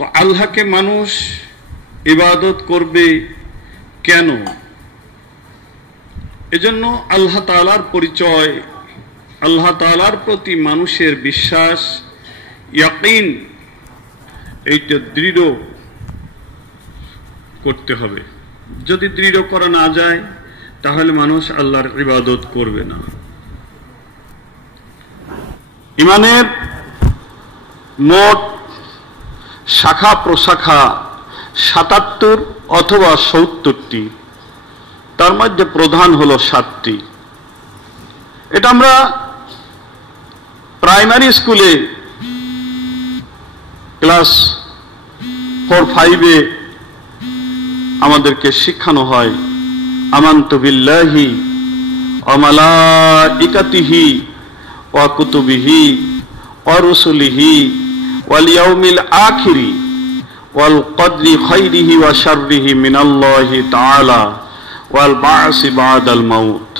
তো আল্লাহকে মানুষ ইবাদত করবে কেন? এজন্য আল্লাহ তাআলার পরিচয়, আল্লাহ তাআলার প্রতি মানুষের বিশ্বাস, ইয়াকিন, এইটা দৃঢ় করতে হবে। যদি দৃঢ় করা না যায় তাহলে মানুষ আল্লাহর ইবাদত করবে না। ইমানের মোট শাখা প্রশাখা ৭৭ অথবা ৭০টি, তার মধ্যে প্রধান হলো ৭টি। এটা আমরা প্রাইমারি স্কুলে ক্লাস 4-5-এ আমাদেরকে শিখানো হয়। আমানতু বিল্লাহি ওয়া মালাইকাতিহি ওয়া কুতুবিহি ওয়া রুসুলিহি ওয়াল ইয়াউমিল আখিরি ওয়াল কদরি খাইরিহি ওয়া শাররিহি মিনাল্লাহি তাআলা ওয়াল বা'সি বা'দাল মাউত।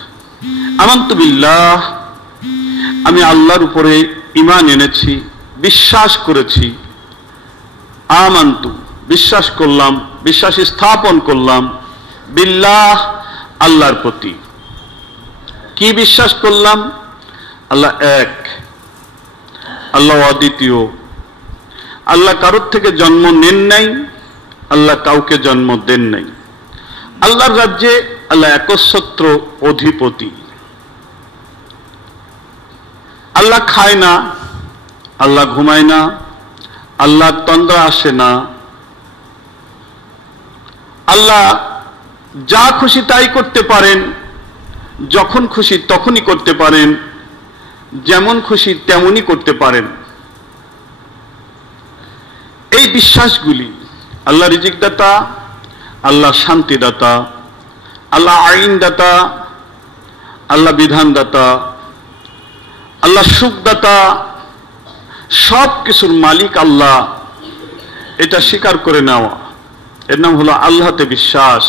আমানতু বিল্লাহ, আমি আল্লাহর উপরে ঈমান এনেছি, বিশ্বাস করেছি। আমানতু, বিশ্বাস করলাম, বিশ্বাস স্থাপন করলাম। বিল্লাহ, আল্লাহর প্রতি। কি বিশ্বাস করলাম? আল্লাহ এক, আল্লাহ অদ্বিতীয়, আল্লাহ কারোর থেকে জন্ম নেন নাই, আল্লাহ কাউকে জন্ম দেন নাই। আল্লাহর রাজ্যে আল্লাহ একচ্ছত্র অধিপতি। আল্লাহ খায় না, আল্লাহ ঘুমায় না, আল্লাহ তন্দ্রা আসে না। আল্লাহ যা খুশি তাই করতে পারেন, যখন খুশি তখনই করতে পারেন, যেমন খুশি তেমনই করতে পারেন। এই বিশ্বাসগুলি, আল্লাহ রিজিকদাতা, আল্লাহ শান্তিদাতা, আল্লাহ আইনদাতা, আল্লাহ বিধানদাতা, আল্লাহ সুখদাতা, সব কিছুর মালিক আল্লাহ, এটা স্বীকার করে নেওয়া, এর নাম হলো আল্লাহতে বিশ্বাস।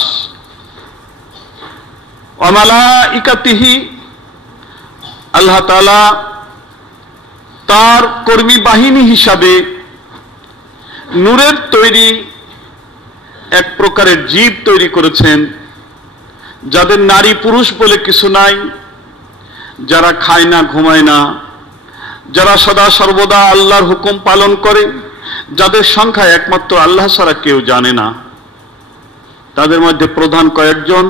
ওয়া মালাইকাতিহি, আল্লাহ তাআলা তার কর্মী বাহিনী হিসাবে নূরের তৈরি এক প্রকারের জীব তৈরি করেছেন, যাদের নারী পুরুষ বলে কিছু নাই, যারা খায় না, ঘুমায় না, যারা সদা সর্বদা আল্লাহর হুকুম পালন করে, যাদের সংখ্যা একমাত্র আল্লাহ ছাড়া কেউ জানে না। তাদের মধ্যে প্রধান কয়েকজন,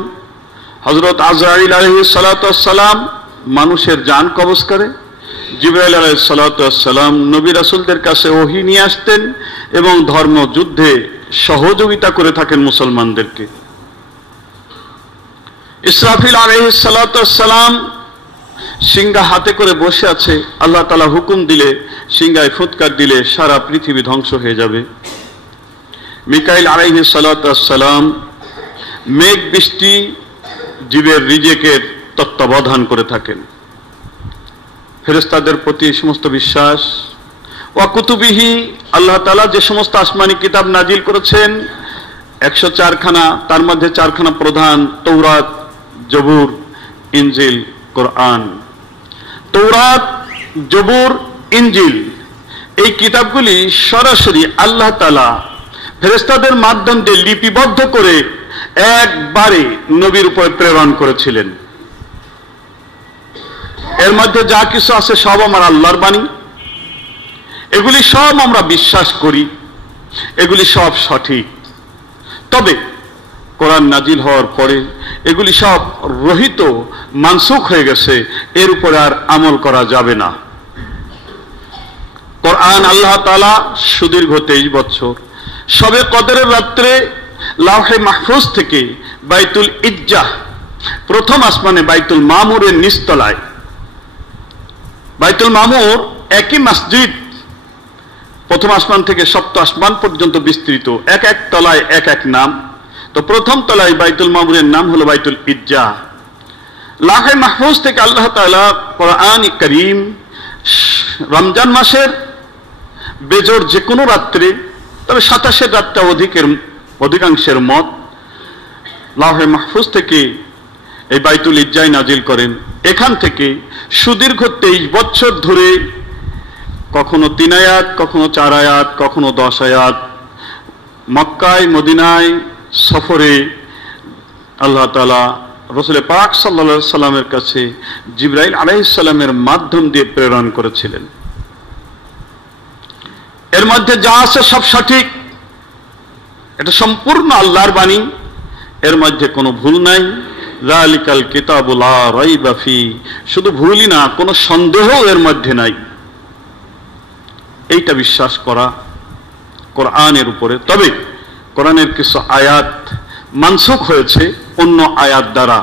হযরত আজরাইল আলাইহিস সালাতু ওয়াস সালাম মানুষের জান কবজ করে, জিবরাইল আলাইহিস সালাতু ওয়াস সালাম নবী রাসূলদের কাছে ওহী নিয়ে আসতেন এবং ধর্ম যুদ্ধে সহযোগিতা করে থাকেন মুসলমানদেরকে। ইসরাফিল আলাইহিস সালাতু ওয়াস সালাম সিংহা হাতে করে বসে আছে, আল্লাহ তাআলা হুকুম দিলে, সিংহায় ফুৎকার দিলে সারা পৃথিবী ধ্বংস হয়ে যাবে। মিকাইল আলাইহিস সালাতু ওয়াস সালাম মেঘ বৃষ্টি জীবের রিজেকের তত্ত্বাবধান করে থাকেন। ফেরেশতাদের প্রতি সমস্ত বিশ্বাস। ওয়া কুতুবিহি, আল্লাহ তাআলা যে সমস্ত আসমানি কিতাব নাজিল করেছেন 104 খানা, তার মধ্যে 4 খানা প্রধান, তৌরাত, জবুর, ইনজিল, কোরআন। তৌরাত, জবুর, ইনজিল এই কিতাবগুলি সরাসরি আল্লাহ তাআলা ফেরেশতাদের মাধ্যম দিয়ে লিপিবদ্ধ করে একবারে নবীর উপর প্রেরণ করেছিলেন। এর মধ্যে যা কিছু আছে সব আমার আল্লাহর বাণী, এগুলি সব আমরা বিশ্বাস করি, এগুলি সব সঠিক। তবে কোরআন নাজিল হওয়ার পরে এগুলি সব রহিত, মানসুখ হয়ে গেছে, এর উপরে আর আমল করা যাবে না। কোরআন আল্লাহ তাআলা সুদীর্ঘ 23 বছর শবে কদরের রাত্রে লাওহে মাহফুজ থেকে বাইতুল ইজ্জাহ, প্রথম আসমানে বাইতুল মামুরের নিচতলায়, বাইতুল মামুর একই মসজিদ, প্রথম আসমান থেকে সপ্ত আসমান পর্যন্ত বিস্তৃত, এক এক তলায় এক এক নাম। তো প্রথম তলায় বাইতুল মামুরের নাম হলো বাইতুল ইজ্জাহ। লাওহে মাহফুজ থেকে আল্লাহ তাআলা কোরআন কারীম রমজান মাসের বেজোর যে কোনো রাত্রে, তবে 27 রাতটা অধিকাংশের মত, লাওহে মাহফুজ থেকে এই বাইতুল ইজ্জাহ নাজিল করেন। এখান থেকে সুদীর্ঘ 23 বছর ধরে কখনো 3 আয়াত, কখনো 4 আয়াত, কখনো 10 আয়াত, মক্কায় মদিনায় সফরে আল্লাহ তাআলা রাসূল পাক সাল্লাল্লাহু আলাইহি সাল্লামের কাছে জিবরাইল আলাইহিস সালামের মাধ্যম দিয়ে প্রেরণ করেছিলেন। এর মধ্যে যা আছে সব সঠিক, এটা সম্পূর্ণ আল্লাহর বাণী, এর মধ্যে কোনো ভুল নাই। যালিকাল কিতাবু লা রাইবা ফি, শুধু ভুলই না, কোনো সন্দেহ এর মধ্যে নাই। এইটা বিশ্বাস করা কোরআনের উপরে। তবে কোরআনের কিছু আয়াত মানসুখ হয়েছে অন্য আয়াত দ্বারা।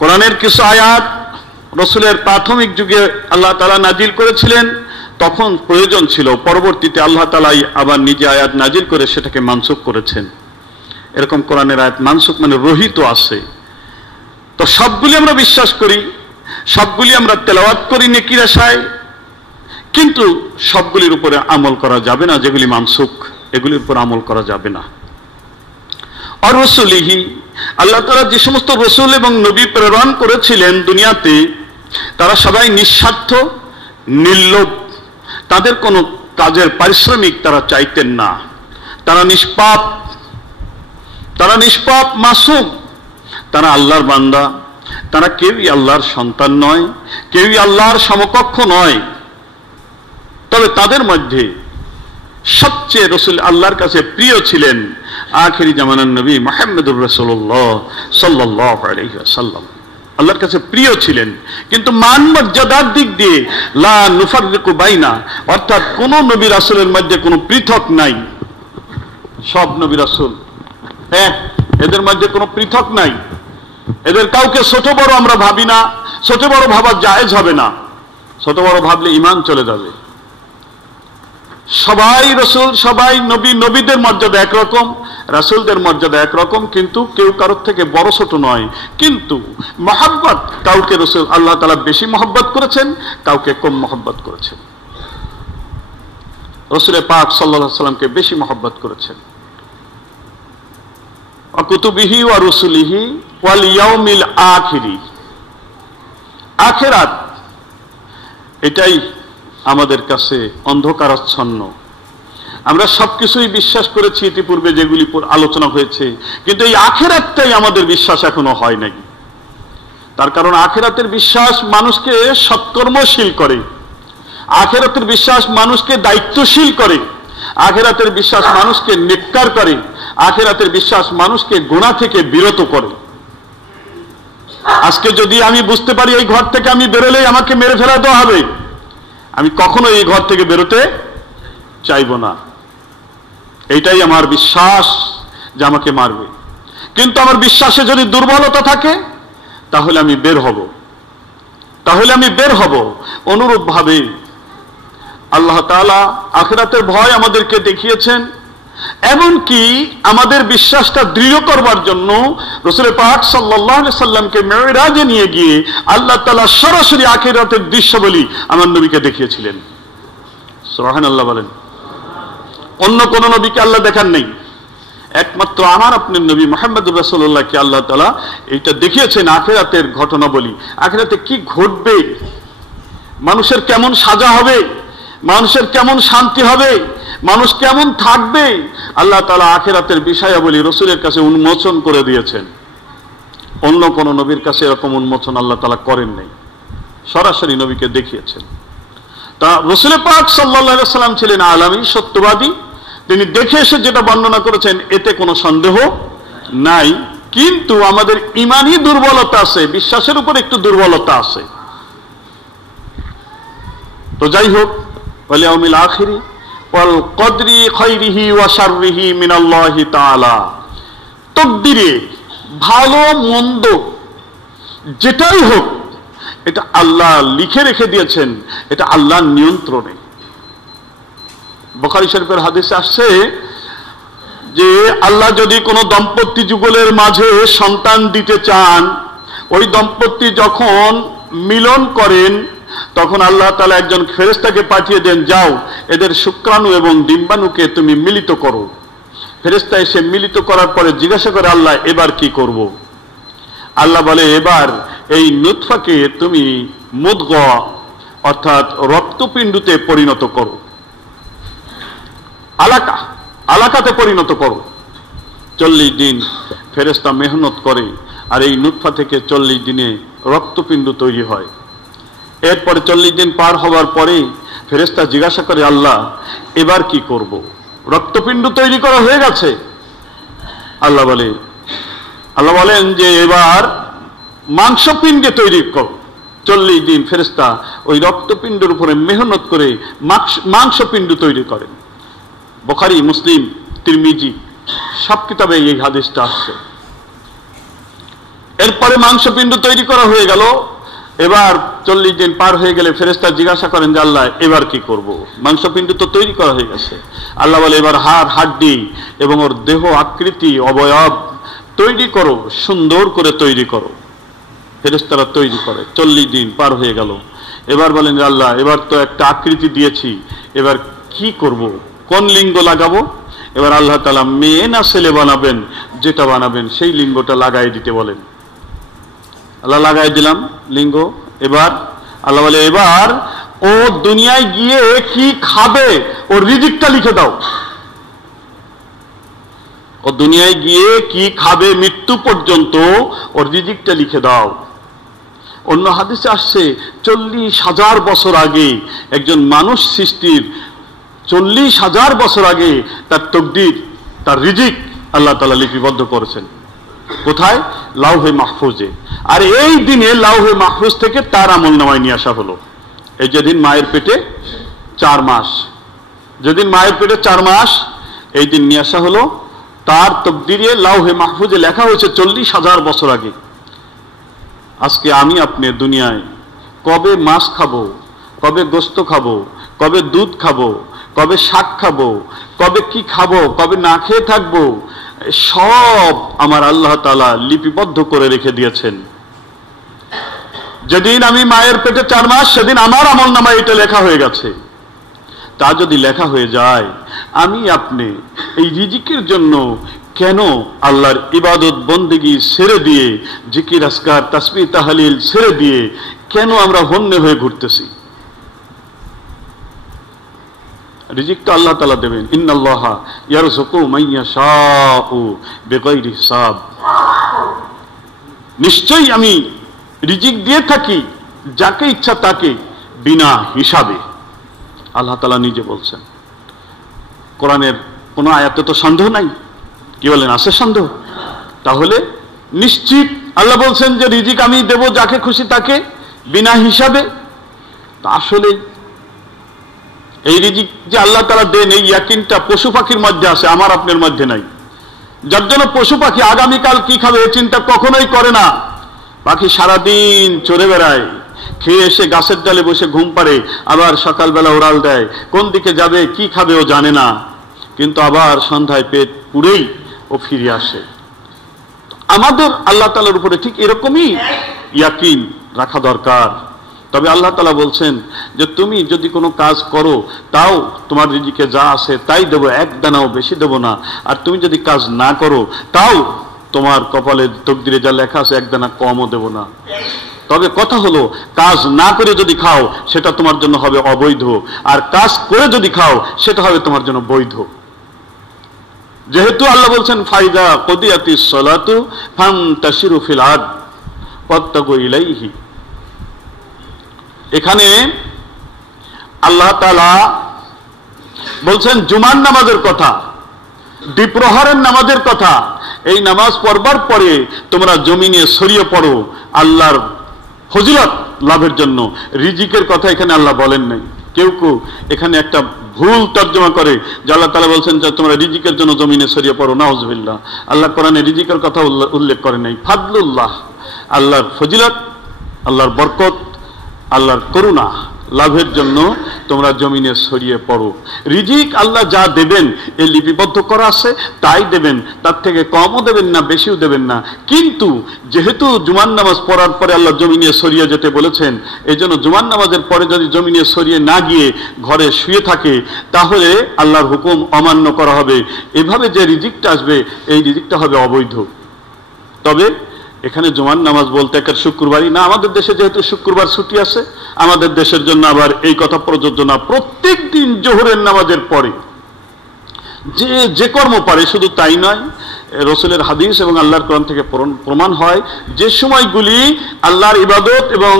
কোরআনের কিছু আয়াত রাসূলের প্রাথমিক যুগে আল্লাহ তাআলা নাজিল করেছিলেন, তখন প্রয়োজন ছিল, পরবর্তীতে আল্লাহ তাআলা আবার নিজে আয়াত নাজিল করে সেটাকে মানসুখ করেছেন। এরকম কোরআনের আয়াত মানসুখ মানে রহিত আছে। তো সবগুলি আমরা বিশ্বাস করি, সবগুলি আমরা তেলাওয়াত করি নেকির আশায়, কিন্তু সবগুলির উপরে আমল করা যাবে না। যেগুলি মানসুখ এগুলির উপর আমল করা যাবে না। আর রাসূলিহি, আল্লাহ তাআলা যে সমস্ত রাসূল এবং নবী প্রেরণ করেছিলেন দুনিয়াতে, তারা সবাই নিঃস্বার্থ, নির্লোভ, তাদের কোনো কাজের পারিশ্রমিক তারা চাইতেন না। তারা নিষ্পাপ মাসুম, তারা আল্লাহর বান্দা, তারা কেউই আল্লাহর সন্তান নয়, কেউই আল্লাহর সমকক্ষ নয়। তবে তাদের মধ্যে সবচেয়ে রাসূল আল্লাহর কাছে প্রিয় ছিলেন আখিরি জামানার নবী মুহাম্মদুর রাসূলুল্লাহ সাল্লাল্লাহু আলাইহি ওয়াসাল্লাম। আল্লাহর কাছে প্রিয় ছিলেন, কিন্তু মান মর্যাদার দিক দিয়ে লা নুফাররিকু বাইনা, অর্থাৎ কোন নবী রাসূলের মধ্যে কোনো পৃথক নাই। সব নবী রাসূল এক, এদের মধ্যে কোনো পৃথক নাই। এদের কাউকে ছোট বড় আমরা ভাবি না, ছোট বড় ভাবা জায়েজ হবে না। ছোট বড় ভাবলে ঈমান চলে যাবে। সবাই রাসূল, সবাই নবী, নবীদের মর্যাদা একরকম, রাসূলদের মর্যাদা একরকম, কিন্তু কেউ কারোর থেকে বড় ছোট নয়। কিন্তু মহব্বত, কাউকে রাসূল আল্লাহ তাআলা বেশি মহব্বত করেছেন, কাউকে কম মহব্বত করেছেন। রাসূল পাক সাল্লাল্লাহু আলাইহি ওয়াসাল্লামকে বেশি মহব্বত করেছেন। ওয়া কুতুবিহি ওয়া রুসুলিহি ওয়াল ইয়াউমিল আখিরি, আখিরাত এটাই আমাদের কাছে অন্ধকারাচ্ছন্ন। আমরা সবকিছুই বিশ্বাস করেছি ইতিপূর্বে যেগুলি আলোচনা হয়েছে, কিন্তু এই আখিরাতটাই আমাদের বিশ্বাস এখনো হয় নাই। তার কারণ আখিরাতের বিশ্বাস মানুষকে সৎকর্মশীল করে, আখিরাতের বিশ্বাস মানুষকে দায়িত্বশীল করে, আখিরাতের বিশ্বাস মানুষকে নেককার করে, আখিরাতের বিশ্বাস মানুষকে গুনাহ থেকে বিরত করে। আজকে যদি আমি বুঝতে পারি এই ঘর থেকে আমি বেরোলেই আমাকে মেরে ফেলা দেওয়া হবে, আমি কখনো এই ঘর থেকে বেরোতে চাইব না। এইটাই আমার বিশ্বাস যে আমাকে মারবে। কিন্তু আমার বিশ্বাসে যদি দুর্বলতা থাকে তাহলে আমি বের হব। অনুরূপ ভাবে আল্লাহ তাআলা আখিরাতের ভয় আমাদেরকে দেখিয়েছেন, এমনকি আমাদের বিশ্বাসটা দৃঢ় করবার জন্য রাসূল পাক সাল্লাল্লাহু আলাইহি সাল্লামকে মিরাজে নিয়ে গিয়ে আল্লাহ তাআলা সরাসরি আখিরাতের দৃশ্যাবলী আমার নবীকে দেখিয়েছিলেন। সুবহানাল্লাহ বলেন। অন্য কোন নবীকে আল্লাহ দেখান নাই, একমাত্র আমার আপনার নবী মুহাম্মদুর রাসূলুল্লাহকে আল্লাহ তাআলা এইটা দেখিয়েছেন আখিরাতের ঘটনাবলী। আখিরাতে কি ঘটবে, মানুষের কেমন সাজা হবে, মানুষের কেমন শান্তি হবে, মানুষ কেমন থাকবে, আল্লাহ তাআলা আখিরাতের বিষয়াবলী রাসূলের কাছে উন্মোচন করে দিয়েছেন। অন্য কোন নবীর কাছে এরকম উন্মোচন আল্লাহ তাআলা করেন নাই, সরাসরি নবীকে দেখিয়েছেন। তা রাসূল পাক সাল্লাল্লাহু আলাইহি ওয়াসাল্লাম ছিলেন আলামী, সত্যবাদী। তিনি দেখে এসে যেটা বর্ণনা করেছেন এতে কোনো সন্দেহ নাই। কিন্তু আমাদের ঈমানি দুর্বলতা আছে, বিশ্বাসের উপর একটু দুর্বলতা আছে। তো যাই হোক, ওয়াল ইয়াউমিল আখিরি ওয়াল কদরি খাইরিহি ওয়া শাররিহি মিনাল্লাহি তাআলা, তকদিরে ভালো মন্দ যেটাই হোক এটা আল্লাহ লিখে রেখে দিয়েছেন, এটা আল্লাহর নিয়ন্ত্রণে। বুখারী শরীফের হাদিসে আসছে যে আল্লাহ যদি কোনো দম্পতি যুগলের মাঝে সন্তান দিতে চান, ওই দম্পতি যখন মিলন করেন তখন আল্লাহ তাআলা একজন ফেরেশতাকে পাঠিয়ে দেন, যাও এদের শুক্রাণু এবং ডিম্বাণুকে তুমি মিলিত করো। ফেরেশতা এসে মিলিত করার পরে জিজ্ঞাসা করে, আল্লাহ এবার কি করব? আল্লাহ বলে, এবার এই নুতফাকে তুমি মুদগা অর্থাৎ রক্তপিণ্ডুতে পরিণত করো। আলাকা আলাকাতে পরিণত করো। 40 দিন ফেরেশতা মেহনত করে, আর এই নুতফা থেকে 40 দিনে রক্তপিণ্ড তৈরি হয়। এরপরে 40 দিন পার হওয়ার পরে ফেরেশতা জিজ্ঞাসা করে, আল্লাহ এবার কি করব? রক্তপিণ্ড তৈরি করা হয়ে গেছে। আল্লাহ বলেন যে এবার মাংসপিণ্ডে তৈরি করো। 40 দিন ফেরেশতা ওই রক্তপিণ্ডের উপরে মেহনত করে মাংসপিণ্ড তৈরি করেন। বুখারী, মুসলিম, তিরমিজি সব কিতাবে এই হাদিসটা আসছে। এরপরে মাংসপিণ্ড তৈরি করা হয়ে গেল। এবার 40 দিন পার হয়ে গেলে ফেরেশতা জিজ্ঞাসা করেন যে আল্লাহ এবার কি করব? মাংসপিণ্ড তো তৈরি করা হয়ে গেছে। আল্লাহ বলে এবার হাড়, হাড্ডি এবং ওর দেহ আকৃতি, অবয়ব তৈরি করো, সুন্দর করে তৈরি করো। ফেরেশতারা তৈরি করে। 40 দিন পার হয়ে গেল। এবার বলেন যে আল্লাহ এবার তো একটা আকৃতি দিয়েছি, এবার কি করব? কোন লিঙ্গ লাগাবো? এবার আল্লাহ তাআলা মেয়ে না ছেলে বানাবেন, যেটা বানাবেন সেই লিঙ্গটা লাগাই দিতে বলেন। আল্লাহ লাগাই দিলাম লিঙ্গ। এবার আল্লাহ বলে এবার ও দুনিয়ায় গিয়ে কি খাবে ওর রিজিকটা লিখে দাও। ও দুনিয়ায় গিয়ে কি খাবে মৃত্যু পর্যন্ত ওর রিজিকটা লিখে দাও। অন্য হাদিসে আসছে 40,000 বছর আগে একজন মানুষ সৃষ্টির 40,000 বছর আগে তার তকদির, তার রিজিক আল্লাহ তাআলা লিপিবদ্ধ করেছেন। কোথায়? লাউহে মাহফুজে। আর এই দিনে লাউহে মাহফুজ থেকে তার আমলনামায় নিয়ে আসা হলো। এই যেদিন মায়ের পেটে 4 মাস, যেদিন মায়ের পেটে 4 মাস, এই দিন নিয়ে আসা হলো। তার তকদিরে লাউহে মাহফুজে লেখা হয়েছে 40,000 বছর আগে। আজকে আমি আপনি দুনিয়ায় কবে মাছ খাবো, কবে গোস্ত খাবো, কবে দুধ খাবো, কবে শাক খাবো, কবে কি খাবো, কবে না খেয়ে থাকবো, সব আমার আল্লাহ তাআলা লিপিবদ্ধ করে রেখে দিয়েছেন। যেদিন আমি মায়ের পেটে 4 মাস, সেদিন আমার আমলনামায় এটা লেখা হয়ে গেছে। তা যদি লেখা হয়ে যায়, আমি আপনি এই রিজিকের জন্য কেন আল্লাহর ইবাদত বন্দেগী ছেড়ে দিয়ে, জিকির আজকার তাসবিহ তাহলিল ছেড়ে দিয়ে কেন আমরা হন্যে হয়ে ঘুরতেছি? রিজিক তো আল্লাহ তাআলা দেবেন। ইন্নাল্লাহা ইয়ারযুকু মান ইয়াশাউ বিগাইরি হিসাব। নিশ্চয়ই আমি রিজিক দিয়ে থাকি যাকে ইচ্ছা তাকে বিনা হিসাবে। আল্লাহ তাআলা নিজে বলছেন। কোরআনের কোন আয়াতে তো সন্দেহ নাই। কি বলেন, আছে সন্দেহ? তাহলে নিশ্চিত আল্লাহ বলছেন যে রিজিক আমি দেব যাকে খুশি তাকে বিনা হিসাবে। আসলে এই রিজিক যে আল্লাহ তাআলা দেন, এই ইয়াকিনটা পশু পাখির মধ্যে আছে, আমার আপনার মধ্যে নাই। যার জন্য পশু পাখি আগামীকাল কি খাবে এই চিন্তা কখনোই করে না। পাখি সারাদিন চড়ে বেড়ায়, খেয়ে এসে গাছের ডালে বসে ঘুম পাড়ে, আবার সকালবেলা উড়াল দেয়, কোন দিকে যাবে কি খাবে ও জানে না, কিন্তু আবার সন্ধ্যায় পেট পুড়েই ও ফিরে আসে। আমাদের আল্লাহ তাআলার উপরে ঠিক এরকমই ইয়াকিন রাখা দরকার। তবে আল্লাহ তাআলা বলছেন যে তুমি যদি কোনো কাজ করো তাও তোমার রিজিকে যা আছে তাই দেবো, এক দানাও বেশি দেবো না। আর তুমি যদি কাজ না করো তাও তোমার কপালে তকদিরে যা লেখা আছে এক দানা কমও দেবো না। তবে কথা হলো, কাজ না করে যদি খাও সেটা তোমার জন্য হবে অবৈধ, আর কাজ করে যদি খাও সেটা হবে তোমার জন্য বৈধ। যেহেতু আল্লাহ বলছেন ফাইদা কুদিয়াতিস সালাতু ফান্তাশিরু ফিল আরদ ওয়াবতাগু ইলাইহি। এখানে আল্লাহ তাআলা বলছেন জুমার নামাজের কথা, দ্বিপ্রহরের নামাজের কথা। এই নামাজ পড়বার পরে তোমরা জমিনে ছড়িয়ে পড়ো আল্লাহর ফজিলত লাভের জন্য। রিজিকের কথা এখানে আল্লাহ বলেন নাই। কেউ কেউ এখানে একটা ভুল তর্জমা করে যে আল্লাহ তাআলা বলছেন যে তোমরা রিজিকের জন্য জমিনে ছড়িয়ে পড়ো। নাউজুবিল্লাহ, আল্লাহ কোরআনে রিজিকের কথা উল্লেখ করে নাই। ফাদলুল্লাহ, আল্লাহর ফজিলত, আল্লাহর বরকত, আল্লাহর করুণা লাভের জন্য তোমরা জমিনে ছড়িয়ে পড়ো। রিজিক আল্লাহ যা দেবেন এ লিপিবদ্ধ করা আছে, তাই দেবেন, তার থেকে কমও দেবেন না, বেশিও দেবেন না। কিন্তু যেহেতু জুমার নামাজ পড়ার পরে আল্লাহ জমিনে ছড়িয়ে যেতে বলেছেন, এই জন্য জুমার নামাজের পরে যদি জমিনে ছড়িয়ে না গিয়ে ঘরে শুয়ে থাকে তাহলে আল্লাহর হুকুম অমান্য করা হবে। এভাবে যে রিজিকটা আসবে এই রিজিকটা হবে অবৈধ। তবে এখানে জুমার নামাজ বলতে একটা শুক্রবারই না, আমাদের দেশে যেহেতু শুক্রবার ছুটি আছে, আমাদের দেশের জন্য আবার এই কথা প্রযোজ্য না। প্রত্যেক দিন জোহরের নামাজের পরে যে কর্ম পারে, শুধু তাই নয়, রসুলের হাদিস এবং আল্লাহর কোরআন থেকে প্রমাণ হয় যে সময়গুলি আল্লাহর ইবাদত এবং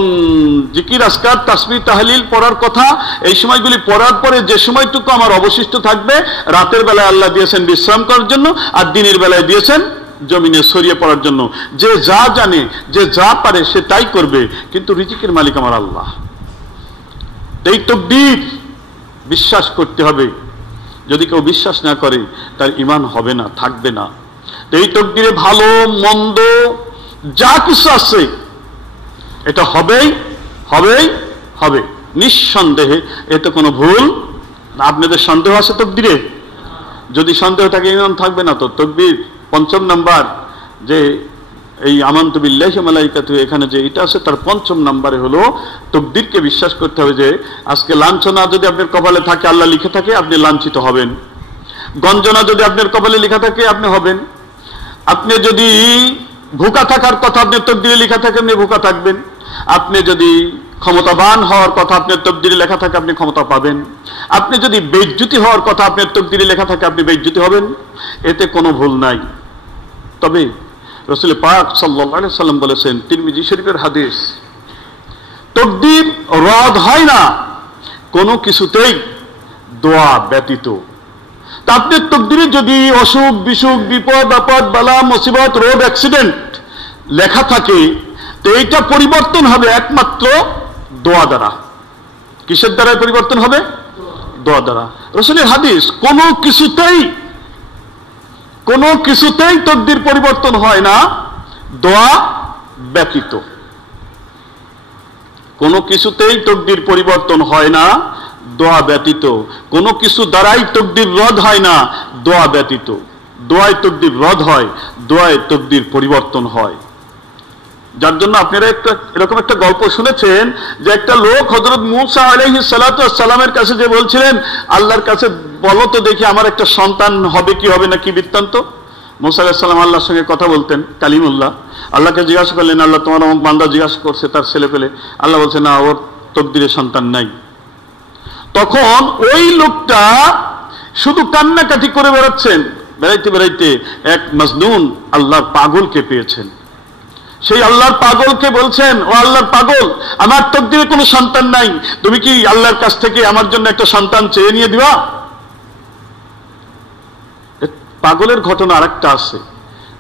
জিকির আসকার তাসবিহ তাহলিল পড়ার কথা, এই সময়গুলি পড়ার পরে যে সময়টুকু আমার অবশিষ্ট থাকবে, রাতের বেলায় আল্লাহ দিয়েছেন বিশ্রাম করার জন্য, আর দিনের বেলায় দিয়েছেন জমিনে ছড়িয়ে পড়ার জন্য। যে যা জানে, যে যা পারে সে তাই করবে, কিন্তু রিজিকের মালিক আমার আল্লাহ। এই তাকদীর বিশ্বাস করতে হবে। যদি কেউ বিশ্বাস না করে তার ঈমান হবে না, থাকবে না। এই তাকদীরে ভালো মন্দ যা কিছু আছে এটা হবেই হবেই হবে, নিঃসন্দেহে। এতে কোনো ভুল। আপনাদের সন্দেহ আছে তাকদীরে? যদি সন্দেহ থাকে ঈমান থাকবে না। তো তাকবীর ৫ম নাম্বার, যে এই আমানতু বিল্লাহি ওয়া মালাইকাতিহি, এখানে যে এটা আছে তার ৫ম নাম্বারে হলো তাকদীরকে বিশ্বাস করতে হবে যে আজকে লাঞ্ছনা যদি আপনার কপালে থাকে, আল্লাহ লিখে থাকে, আপনি লাঞ্ছিত হবেন। গঞ্জনা যদি আপনার কপালে লেখা থাকে, আপনি হবেন। আপনি যদি ভুকা থাকার কথা আপনার তাকদীরে লেখা থাকে, আপনি ভুকা থাকবেন। আপনি যদি ক্ষমতাবান হওয়ার কথা আপনার তাকদীরে লেখা থাকে, আপনি ক্ষমতা পাবেন। আপনি যদি বেইজ্জতি হওয়ার কথা আপনার তাকদীরে লেখা থাকে, আপনি বেইজ্জতি হবেন। এতে কোনো ভুল নাই। তবে রাসূল পাক সাল্লাল্লাহু আলাইহি সাল্লাম বলেছেন, তিরমিজি শরীফের হাদিস, তাকদীর রদ হয় না কোনো কিছুতেই দোয়া ব্যতীত। তা আপনার তাকদীরে যদি অসুখ বিসুখ, বিপদ আপদ, বালা মুসিবত, রোগ, অ্যাক্সিডেন্ট লেখা থাকে, তো এইটা পরিবর্তন হবে একমাত্র দোয়া দ্বারা। কিসের দ্বারা পরিবর্তন হবে? দোয়া দ্বারা। রাসূলের হাদিস, কোনো কিছুতেই তাকদীর পরিবর্তন হয় না দোয়া ব্যতীত। কোনো কিছুতেই তাকদীর পরিবর্তন হয় না দোয়া ব্যতীত। কোনো কিছু দ্বারাই তাকদীর রদ হয় না দোয়া ব্যতীত। দোয়ায় তাকদীর রদ হয়, দোয়ায় তাকদীর পরিবর্তন হয়। যার জন্য আপনারা এরকম একটা গল্প শুনেছেন যে একটা লোক হযরত মূসা আলাইহিস সালাতু ওয়াস সালামের কাছে যে বলছিলেন, আল্লাহর কাছে বলো তো দেখি আমার একটা সন্তান হবে কি হবে না, কি বৃত্তান্ত। মূসা আলাইহিস সালাম আল্লাহর সঙ্গে কথা বলতেন, কালিমুল্লাহ। আল্লাহকে জিজ্ঞাসা করলেন, আল্লাহ তোমার অমুক বান্দা জিজ্ঞাসা করছে তার ছেলে পেলে। আল্লাহ বলছে, না, ওর তাকদীরে সন্তান নাই। তখন ওই লোকটা শুধু কান্নাকাটি করে বেড়াইতে বেড়াইতে এক মজনুন আল্লাহর পাগলকে পেয়েছেন। সেই আল্লাহর পাগলকে বলছেন, ও আল্লাহর পাগল, আমার তাকদীরে কোনো সন্তান নাই, তুমি কি আল্লাহর কাছ থেকে আমার জন্য একটা সন্তান চেয়ে নিয়ে দিবা? পাগলের ঘটনা আরেকটা আছে,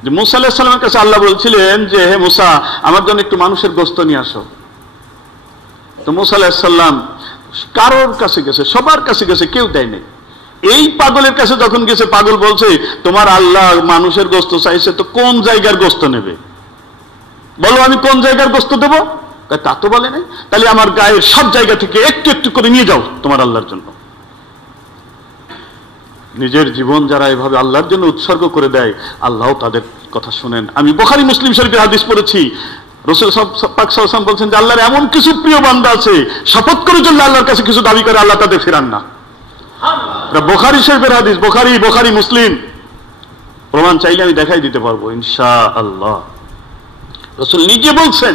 যে মূসা আলাইহিস সালামের কাছে আল্লাহ বলছিলেন যে, হে মূসা, আমার জন্য একটু মানুষের গোশত নিয়ে আসো। তো মূসা আলাইহিস সালাম কারোর কাছে গেছে, সবার কাছে গেছে, কেউ দেয় নাই। এই পাগলের কাছে যখন গেছে, পাগল বলছে, তোমার আল্লাহ মানুষের গোশত চাইছে, তো কোন জায়গার গোশত নেবে? বলো, আমি কোন জায়গার গোশত দেবো? তা তো বলে নাই। তাহলে আমার গায়ের সব জায়গা থেকে একটু একটু করে নিয়ে যাও তোমার আল্লাহর জন্য। নিজের জীবন যারা এভাবে আল্লাহর জন্য উৎসর্গ করে দেয়, আল্লাহ তাদের কথা শুনেন। আমি বুখারী মুসলিম শরীফের হাদিস পড়েছি, রাসূল পাক সাল্লাল্লাহু আলাইহি ওয়াসাল্লাম বলছেন যে আল্লাহর এমন কিছু প্রিয় বান্দা আছে, শপথ করে যদি আল্লাহর কাছে কিছু দাবি করে, আল্লাহ তাদের ফেরান না। বুখারী শরীফের হাদিস, বুখারী মুসলিম, প্রমাণ চাইলে আমি দেখাই দিতে পারবো ইনশাআল্লাহ। রাসূল নিজে বলছেন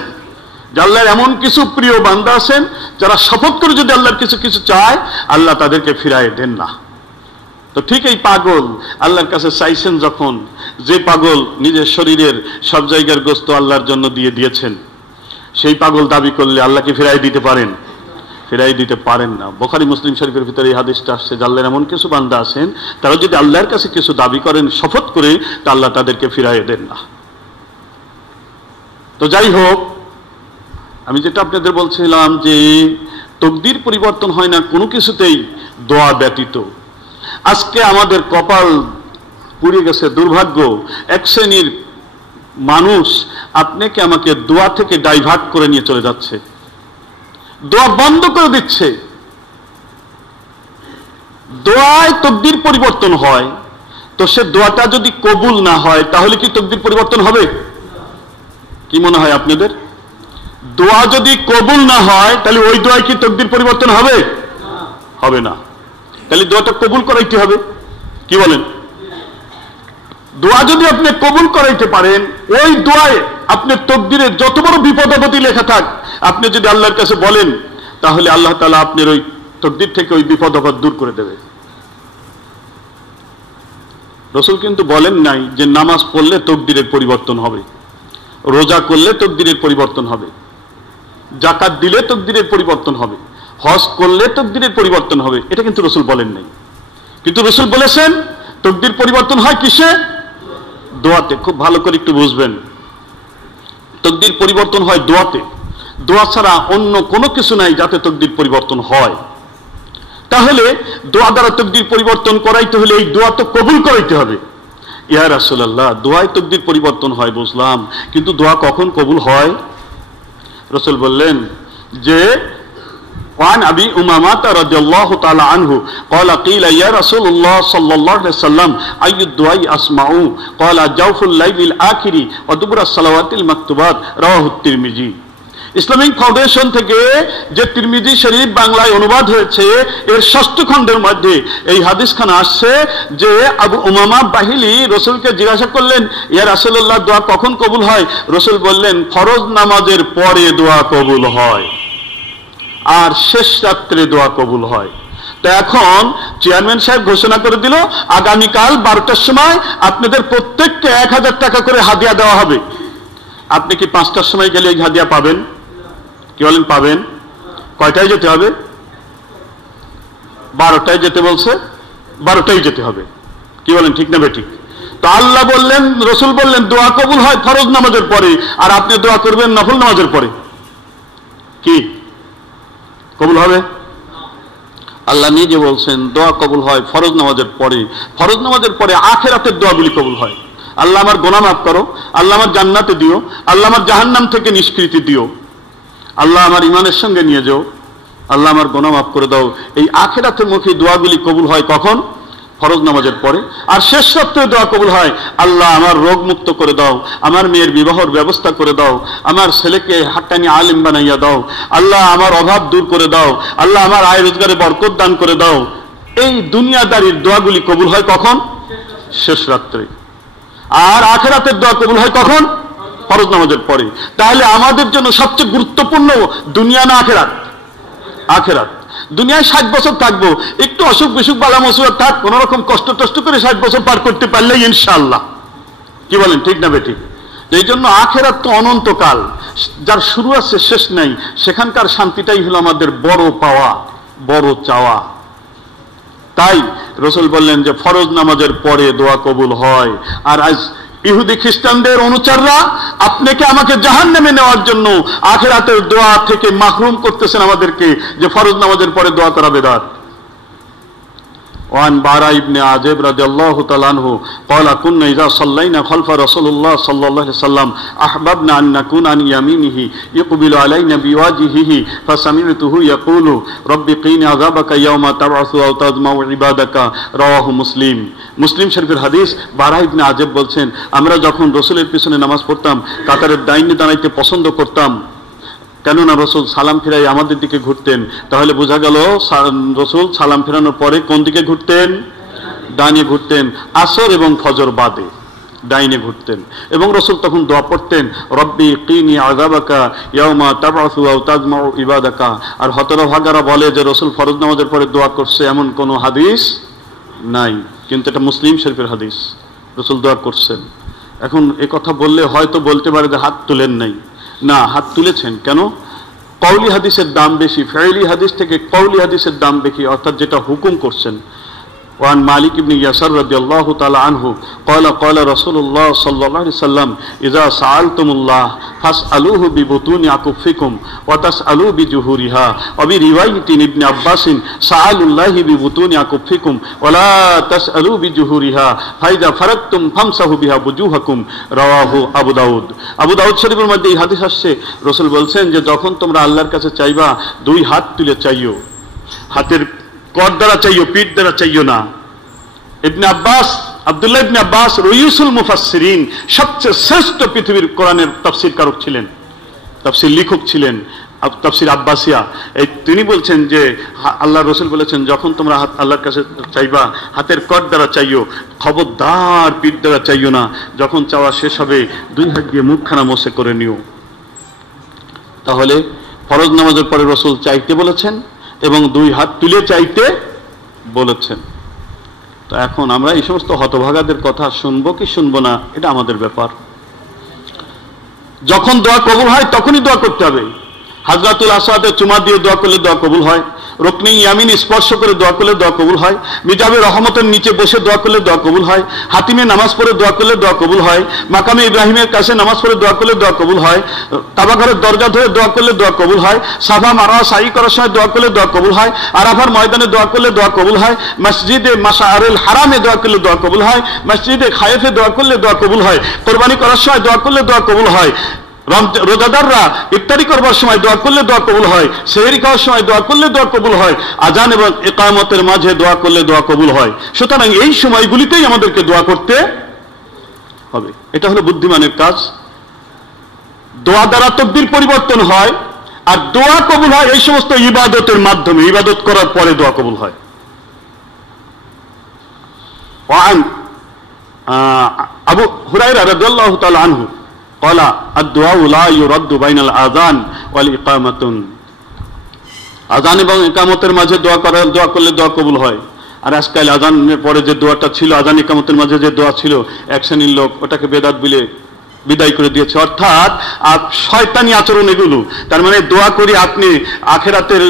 যে আল্লাহর এমন কিছু প্রিয় বান্দা আছেন যারা শপথ করে যদি আল্লাহর কিছু চায়, আল্লাহ তাদেরকে ফিরায় দেন না। তো ঠিক এই পাগল আল্লাহর কাছে চাইছেন যখন, যে পাগল নিজের শরীরের সব জায়গার গোশত আল্লাহর জন্য দিয়েছেন, সেই পাগল দাবি করলে আল্লাহ কি ফিরাই দিতে পারেন? ফিরাই দিতে পারেন না। বুখারী মুসলিম শরীফের ভিতরে এই হাদিসটা আসছে যে আল্লাহর এমন কিছু বান্দা আছেন, তারা যদি আল্লাহর কাছে কিছু দাবি করেন শপথ করে, তা আল্লাহ তাদেরকে ফিরাই দেন না। তো যাই হোক, আমি যেটা আপনাদের বলছিলাম যে তাকদীর পরিবর্তন হয় না কোনো কিছুতেই দোয়া ব্যতীত। আজকে আমাদের কপাল পুড়ে গেছে, দুর্ভাগ্য, এক শ্রেণীর মানুষ আপনাকে আমাকে দোয়া থেকে ডাইভার্ট করে নিয়ে চলে যাচ্ছে, দোয়া বন্ধ করে দিচ্ছে। দোয়ায় তাকদীর পরিবর্তন হয়, তো সে দোয়াটা যদি কবুল না হয়, তাহলে কি তাকদীর পরিবর্তন হবে? কি মনে হয় আপনাদের? দোয়া যদি কবুল না হয়, তাহলে ওই দোয়ায় কি তাকদীর পরিবর্তন হবে? হবে না। তাহলে দোয়াটা কবুল করাইতে হবে। কি বলেন? দোয়া যদি আপনি কবুল করাইতে পারেন, ওই দোয়ায় আপনার তাকদীরে যত বড় বিপদ আপদ লেখা থাক, আপনি যদি আল্লাহর কাছে বলেন, তাহলে আল্লাহ তাআলা আপনার ওই তাকদীর থেকে ওই বিপদ আপদ দূর করে দেবে। রসুল কিন্তু বলেন নাই যে নামাজ পড়লে তকদিরের পরিবর্তন হবে, রোজা করলে তকদিরের পরিবর্তন হবে, যাকাত দিলে তকদিরের পরিবর্তন হবে, হজ করলে তকদিরের পরিবর্তন হবে, এটা কিন্তু রসুল বলেন নাই। কিন্তু রসুল বলেছেন তকদির পরিবর্তন হয় কিসে? দোয়াতে। খুব ভালো করে একটু বুঝবেন, তকদির পরিবর্তন হয় দোয়াতে। দোয়া ছাড়া অন্য কোনো কিছু নাই যাতে তকদির পরিবর্তন হয়। তাহলে দোয়া দ্বারা তকদির পরিবর্তন করাইতে হলে এই দোয়া তো কবুল করাইতে হবে। ইয়া রাসূলুল্লাহ, দোয়ায় তকদির পরিবর্তন হয় বুঝলাম, কিন্তু দোয়া কখন কবুল হয়? রসুল বললেন যে وعن أبي أمامة رضي الله تعالى عنه قال قيل يا رسول الله صلى الله عليه وسلم أي الدعاء أسمع؟ قال جوف الليل الآخر ودبر الصلوات المكتوبات رواه الترمذي। ইসলামিক ফাউন্ডেশন থেকে যে তিরমিজি শরীফ বাংলায় অনুবাদ হয়েছে এর 6ষ্ঠ খণ্ডের মধ্যে এই হাদিসখানা আসছে যে আবু উমামা বাহিলি রসুলকে জিজ্ঞাসা করলেন, ইয়া রাসূলুল্লাহ, দোয়া কখন কবুল হয়? রসুল বললেন, ফরজ নামাজের পরে দোয়া কবুল হয় আর শেষ রাত্রে দোয়া কবুল হয়। তো এখন চেয়ারম্যান সাহেব ঘোষণা করে দিল আগামীকাল 12টার সময় আপনাদের প্রত্যেককে 1000 টাকা করে হাদিয়া দেওয়া হবে। আপনি কি 5টার সময় গেলে এই হাদিয়া পাবেন? কি বলেন, পাবেন? কয়টায় যেতে হবে? 12টায় যেতে বলছে, 12টায় যেতে হবে। কি বলেন, ঠিক না বেঠিক? তো আল্লাহ বললেন, রসুল বললেন দোয়া কবুল হয় ফরজ নামাজের পরে, আর আপনি দোয়া করবেন নফল নামাজের পরে। কি কবুল হবে? আল্লাহ নিজে বলছেন দোয়া কবুল হয় ফরজ নামাজের পরে। ফরজ নামাজের পরে আখিরাতের দোয়াগুলি কবুল হয়। আল্লাহ আমার গুনাহ মাফ করো, আল্লাহ আমার জান্নাতে দিও, আল্লাহ আমার জাহান্নাম থেকে নিষ্কৃতি দিও, আল্লাহ আমার ইমানের সঙ্গে নিয়ে যাও, আল্লাহ আমার গুনাহ মাফ করে দাও। এই আখিরাতের মুখী দোয়াগুলি কবুল হয় কখন? ফরজ নামাজের পরে। আর শেষ রাত্রে দোয়া কবুল হয়, আল্লাহ আমার রোগ মুক্ত করে দাও, আমার মেয়ের বিবাহের ব্যবস্থা করে দাও, আমার ছেলেকে হাক্কানি আলিম বানাইয়া দাও, আল্লাহ আমার অভাব দূর করে দাও, আল্লাহ আমার আয় রোজগারে বরকত দান করে দাও। এই দুনিয়াদারির দোয়াগুলি কবুল হয় কখন? শেষ রাত্রে। আর আখিরাতের দোয়া কবুল হয় কখন? ফরজ নামাজের পরে। তাহলে আমাদের জন্য সবচেয়ে গুরুত্বপূর্ণ দুনিয়া না আখিরাত? আখিরাত। দুনিয়ায় 60 বছর থাকবো, একটু অসুখ বিসুখ বালা মুসিবত থাক, কোন রকম কষ্ট টষ্ট করে 60 বছর পার করতে পারলেই ইনশাআল্লাহ। কি বলেন, ঠিক না বেঠিক? এই জন্য আখিরাত তো অনন্তকাল, যার শুরু আছে শেষ নাই। সেখানকার শান্তিটাই হলো আমাদের বড় পাওয়া, বড় চাওয়া। তাই রসুল বললেন যে ফরজ নামাজের পরে দোয়া কবুল হয়। আর আজ ইহুদি খ্রিস্টানদের অনুচররা আপনাকে আমাকে জাহান্নামে নেওয়ার জন্য আখিরাতের দোয়া থেকে মাহরুম করতেছেন আমাদেরকে, যে ফরজ নামাজের পরে দোয়া করা বেদাত। وعن براء بن عازب رضي الله تعالى عنه قال كنا إذا صلينا خلف رسول الله صلى الله عليه وسلم أحببنا أن نكون عن يمينه يقبل علينا بوجهه فسمعته يقول رب قيني عذابك يوم تبعث أو تجمع عبادك رواه مسلم। মুসলিম শরীফের হাদিস। বারা ইবনে আজেব বলছেন, আমরা যখন রসুলের পিছনে নামাজ পড়তাম কাতারের ডাইনে দাঁড়াইতে পছন্দ করতাম, কেননা রসুল সালাম ফিরাই আমাদের দিকে ঘুরতেন। তাহলে বোঝা গেল রসুল সালাম ফেরানোর পরে কোন দিকে ঘুরতেন? ডাইনে ঘুরতেন। আসর এবং ফজর বাদে ডাইনে ঘুরতেন। এবং রসুল তখন দোয়া পড়তেন, রব্বি কিনি আযাবাকা ইয়াউমা তাবআসু আও তাজমাউ ইবাদাকা। আর হতভাগারা বলে যে রসুল ফরজ নামাজের পরে দোয়া করছে, এমন কোনো হাদিস নাই। কিন্তু এটা মুসলিম শরীফের হাদিস, রসুল দোয়া করছেন। এখন এ কথা বললে হয়তো বলতে পারে যে হাত তুলেন নাই। না, হাত তুলেছেন। কেন? কওলি হাদিসের দাম বেশি, ফেইলি হাদিস থেকে কওলি হাদিসের দাম বেশি, অর্থাৎ যেটা হুকুম করছেন। وعن مالك بن يسار رضي الله تعالى عنه قال قال رسول الله صلى الله عليه وسلم إذا سألتم الله فاسألوه ببطون أكفكم وتسألوا بجهورها وبرواية ابن عباس سألوا الله ببطون أكفكم ولا تسألوا بجهورها فإذا فرغتم فامسحوا بها وجوهكم رواه أبو داود। আবু দাউদ শরীফের মধ্যে এই হাদিস আসছে, রাসূল বলছেন যে যখন তোমরা আল্লাহর কাছে চাইবা 2 হাত তুলে চাইও, হাতের কর দ্বারা চাইও, পিঠ দ্বারা চাইও না। ইবনে আব্বাস, আব্দুল্লাহ ইবনে আব্বাস রইসুল মুফাসসিরিন, সবচেয়ে শ্রেষ্ঠ পৃথিবীর কোরআনের তাফসীর কারক ছিলেন, তাফসীর লেখক ছিলেন, তাফসীর আব্বাসিয়া। এই তিনি বলছেন যে আল্লাহ রসুল বলেছেন যখন তোমরা আল্লাহর কাছে চাইবা হাতের কর দ্বারা চাইও, খবরদার পিঠ দ্বারা চাইও না। যখন চাওয়া শেষ হবে 2 হাত দিয়ে মুখখানা মোছে করে নিও। তাহলে ফরজ নামাজের পরে রসুল চাইতে বলেছেন এবং 2 হাত তুলে চাইতে বলেছেন। তো এখন আমরা এই সমস্ত হতভাগাদের কথা শুনবো কি শুনবো না, এটা আমাদের ব্যাপার। যখন দোয়া কবুল হয় তখনই দোয়া করতে হবে। হাজরাতুল আসওয়াদে চুমা দিয়ে দোয়া করলে দোয়া কবুল হয়, রুকনে ইয়ামিন স্পর্শ করে দোয়া করলে দোয়া কবুল হয়, মিজাবে রহমতের নিচে বসে দোয়া করলে দোয়া কবুল হয়, হাতিমে নামাজ পড়ে দোয়া করলে দোয়া কবুল হয়, মাকামে ইব্রাহিমের কাছে নামাজ পড়ে দোয়া করলে দোয়া কবুল হয়, কাবাঘরের দরজা ধরে দোয়া করলে দোয়া কবুল হয়, সাফা মারওয়া সাই করার সময় দোয়া করলে দোয়া কবুল হয়, আরাফার ময়দানে দোয়া করলে দোয়া কবুল হয়, মসজিদে মাশআরুল হারামে দোয়া করলে দোয়া কবুল হয়, মসজিদে খায়েফে দোয়া করলে দোয়া কবুল হয়, কোরবানি করার সময় দোয়া করলে দোয়া কবুল হয়, রোজাদাররা ইফতারি করবার সময় দোয়া করলে দোয়া কবুল হয়, সেহরি খাওয়ার সময় দোয়া করলে দোয়া কবুল হয়, আজান এবং ইকামতের মাঝে দোয়া করলে দোয়া কবুল হয়। সুতরাং এই সময়গুলিতেই আমাদেরকে দোয়া করতে হবে। এটা হলো বুদ্ধিমানের কাজ। দোয়া দ্বারা তকদির পরিবর্তন হয়, আর দোয়া কবুল হয় এই সমস্ত ইবাদতের মাধ্যমে। ইবাদত করার পরে দোয়া কবুল হয়। আবু হুরায়রা রাদিয়াল্লাহু তাআলা আনহু قال الدعاء لا يرد بين الاذان والاقامه। আযান এবং ইকামতের মাঝে দোয়া করলে দোয়া কবুল হয়। আর আজকাল আযানের পরে যে দোয়াটা ছিল, আযান ইকামতের মাঝে যে দোয়া ছিল, এক শ্রেণীর লোক ওটাকে বেদাত বলে বিদায় করে দিয়েছে। অর্থাৎ শয়তানি আচরণ এগুলো। তার মানে দোয়া করি আপনি আখেরাতের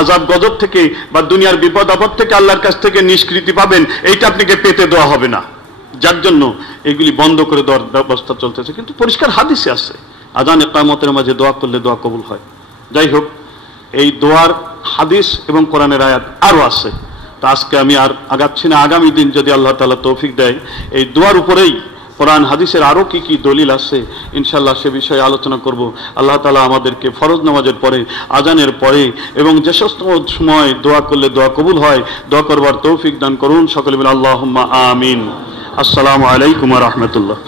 আযাব গজব থেকে বা দুনিয়ার বিপদ আপদ থেকে আল্লাহর কাছ থেকে নিষ্কৃতি পাবেন, এইটা আপনাকে পেতে দেওয়া হবে না। যার জন্য এগুলি বন্ধ করে দেওয়ার ব্যবস্থা চলতেছে। কিন্তু পরিষ্কার হাদিসে আছে আযান ইকামতের মাঝে দোয়া করলে দোয়া কবুল হয়। যাই হোক, এই দোয়ার হাদিস এবং কোরআনের আয়াত আরো আছে। তো আজকে আমি আর আগাচ্ছি না। আগামী দিন যদি আল্লাহ তাআলা তৌফিক দেয়, এই দোয়ার উপরেই কোরআন হাদিসের আরো কি কি দলিল আছে ইনশাআল্লাহ সে বিষয়ে আলোচনা করব। আল্লাহ তাআলা আমাদেরকে ফরজ নামাজের পরে, আজানের পরে এবং যে সময় দোয়া করলে দোয়া কবুল হয়, দোয়া করবার তৌফিক দান করুন। সকলে বলে আল্লাহুম্মা আমিন। আসসালামু আলাইকুম ওয়া রাহমাতুল্লাহ।